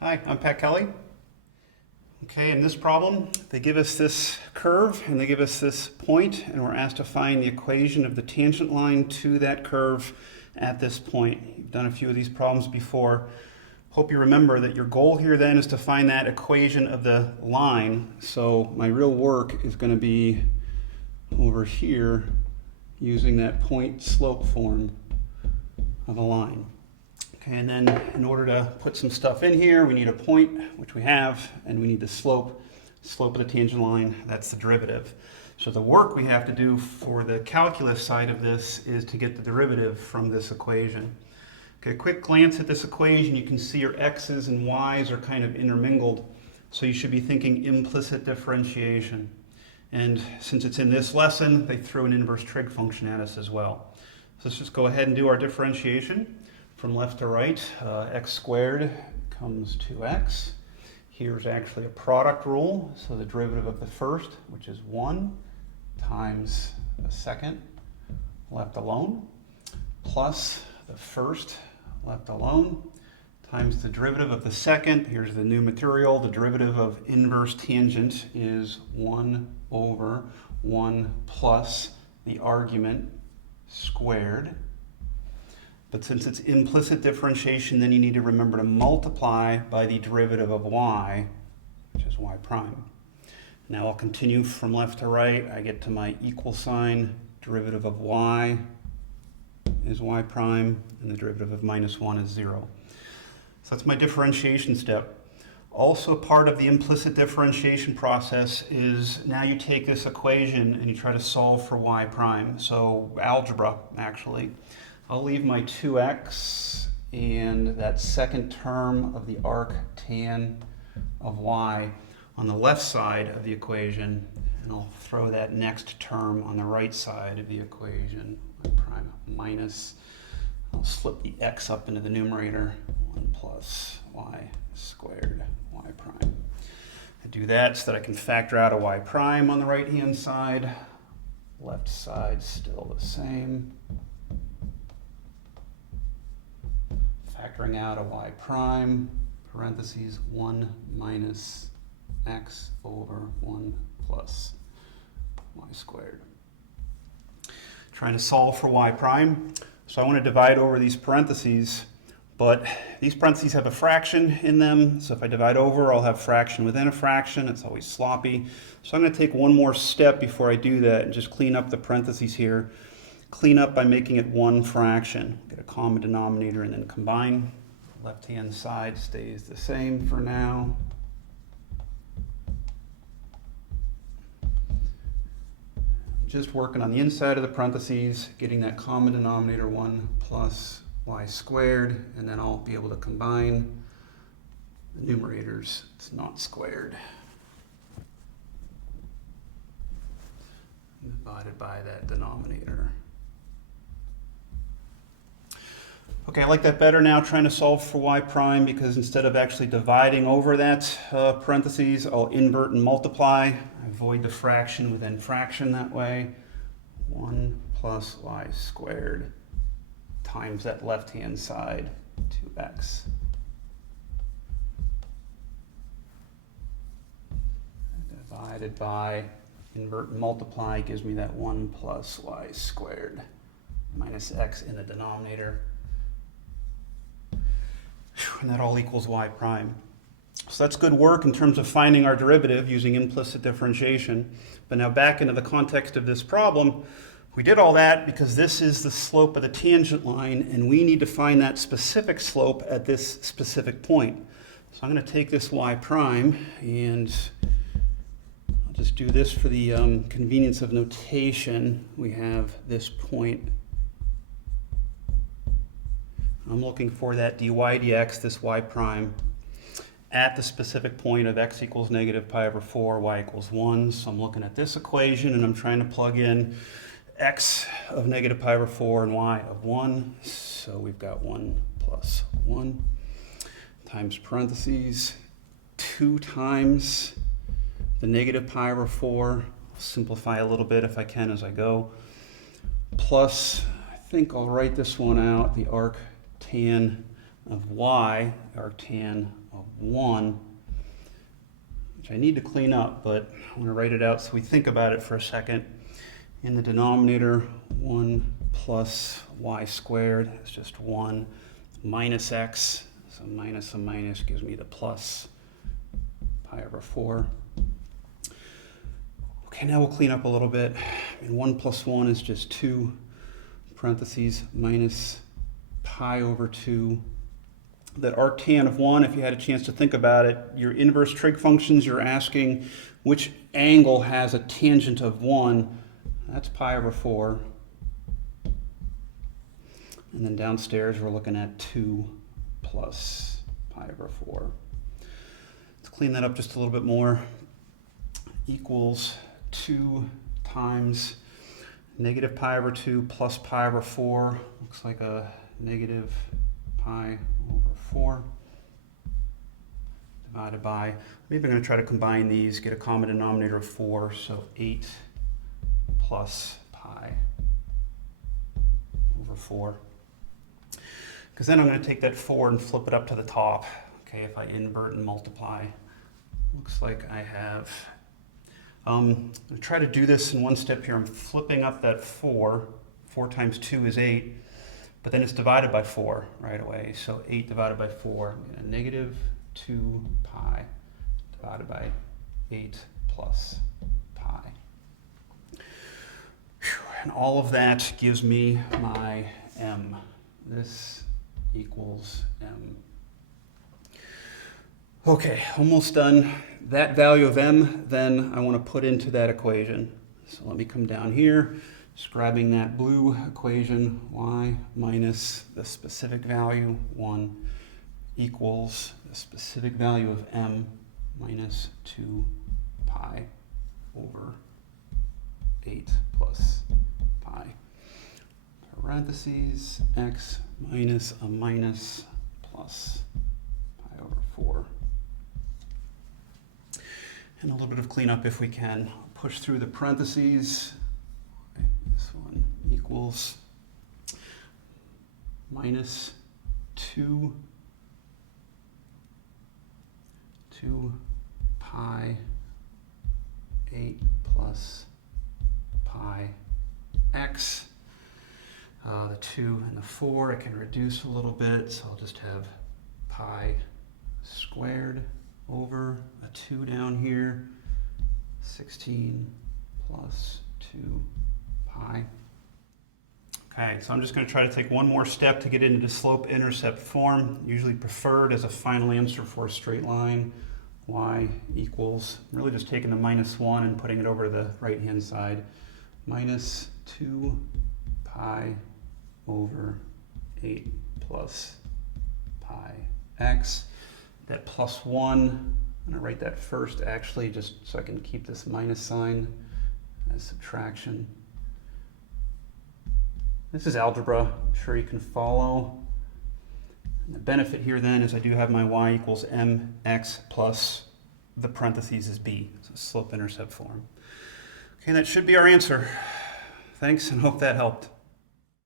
Hi, I'm Pat Kelly. Okay, in this problem, they give us this curve and they give us this point, and we're asked to find the equation of the tangent line to that curve at this point. You've done a few of these problems before. Hope you remember that your goal here then is to find that equation of the line. So my real work is going to be over here using that point slope form of a line. Okay, and then in order to put some stuff in here, we need a point, which we have, and we need the slope of the tangent line. That's the derivative. So the work we have to do for the calculus side of this is to get the derivative from this equation. Okay, a quick glance at this equation, you can see your x's and y's are kind of intermingled. So you should be thinking implicit differentiation. And since it's in this lesson, they threw an inverse trig function at us as well. So let's just go ahead and do our differentiation. From left to right, x squared becomes 2x. Here's actually a product rule, so the derivative of the first, which is 1, times the second, left alone, plus the first, left alone, times the derivative of the second. Here's the new material. The derivative of inverse tangent is 1 over 1 plus the argument squared. But since it's implicit differentiation, then you need to remember to multiply by the derivative of y, which is y prime. Now I'll continue from left to right. I get to my equal sign. Derivative of y is y prime, and the derivative of minus 1 is 0. So that's my differentiation step. Also part of the implicit differentiation process is now you take this equation and you try to solve for y prime. So algebra, actually. I'll leave my 2x and that second term of the arc tan of y on the left side of the equation, and I'll throw that next term on the right side of the equation, y prime minus, I'll slip the x up into the numerator, 1 plus y squared y prime. I do that so that I can factor out a y prime on the right hand side, left side still the same. Factoring out a y prime, parentheses 1 minus x over 1 plus y squared. Trying to solve for y prime. So I want to divide over these parentheses, but these parentheses have a fraction in them. So if I divide over, I'll have fraction within a fraction. It's always sloppy. So I'm going to take one more step before I do that and just clean up the parentheses here. Clean up by making it one fraction. Get a common denominator and then combine. Left-hand side stays the same for now. Just working on the inside of the parentheses, getting that common denominator 1 plus y squared, and then I'll be able to combine the numerators. It's not squared. Divided by that denominator. Okay, I like that better now, trying to solve for y prime, because instead of actually dividing over that parentheses, I'll invert and multiply. I avoid the fraction within fraction that way. 1 plus y squared times that left-hand side, 2x. Divided by, invert and multiply gives me that 1 plus y squared minus x in the denominator. And that all equals y prime. So that's good work in terms of finding our derivative using implicit differentiation. But now back into the context of this problem, we did all that because this is the slope of the tangent line, and we need to find that specific slope at this specific point. So I'm going to take this y prime, and I'll just do this for the convenience of notation. We have this point. I'm looking for that dy dx, this y prime, at the specific point of x equals negative pi over 4, y equals 1. So I'm looking at this equation, and I'm trying to plug in x of negative pi over 4 and y of 1. So we've got 1 plus 1 times parentheses 2 times the negative pi over 4. I'll simplify a little bit if I can as I go. Plus, I think I'll write this one out, the arc tan of y, arctan of 1, which I need to clean up, but I want to write it out so we think about it for a second. In the denominator, 1 plus y squared is just 1 minus x. So minus a minus gives me the plus pi over 4. Okay, now we'll clean up a little bit. 1 plus 1 is just 2, parentheses, minus pi over 2. That arctan of 1, if you had a chance to think about it, your inverse trig functions, you're asking which angle has a tangent of 1. That's pi over 4. And then downstairs, we're looking at 2 plus pi over 4. Let's clean that up just a little bit more. Equals 2 times negative pi over 2 plus pi over 4. Looks like a negative pi over 4 divided by, maybe I'm going to try to combine these, get a common denominator of 4, so 8 plus pi over 4. Because then I'm going to take that 4 and flip it up to the top. Okay, if I invert and multiply, looks like I have, I'm going to try to do this in one step here. I'm flipping up that 4. 4 times 2 is 8. But then it's divided by 4 right away. So 8 divided by 4, I'm going to negative 2 pi divided by 8 plus pi. And all of that gives me my m. This equals m. Okay, almost done. That value of m, then I want to put into that equation. So let me come down here. Just grabbing that blue equation, y minus the specific value, 1, equals the specific value of m minus 2 pi over 8 plus pi. Parentheses, x minus a minus plus pi over 4. And a little bit of cleanup if we can. Push through the parentheses. This one equals minus 2 pi 8 plus pi x. The 2 and the 4 I can reduce a little bit, so I'll just have pi squared over a 2 down here, 16 plus 2 pi. Okay, so I'm just going to try to take one more step to get into the slope-intercept form, usually preferred as a final answer for a straight line. Y equals, I'm really just taking the minus 1 and putting it over to the right-hand side, minus 2 pi over 8 plus pi x. That plus 1, I'm going to write that first actually just so I can keep this minus sign as subtraction. This is algebra, I'm sure you can follow. And the benefit here then is I do have my y equals mx plus the parentheses is b, so slope-intercept form. Okay, that should be our answer. Thanks and hope that helped.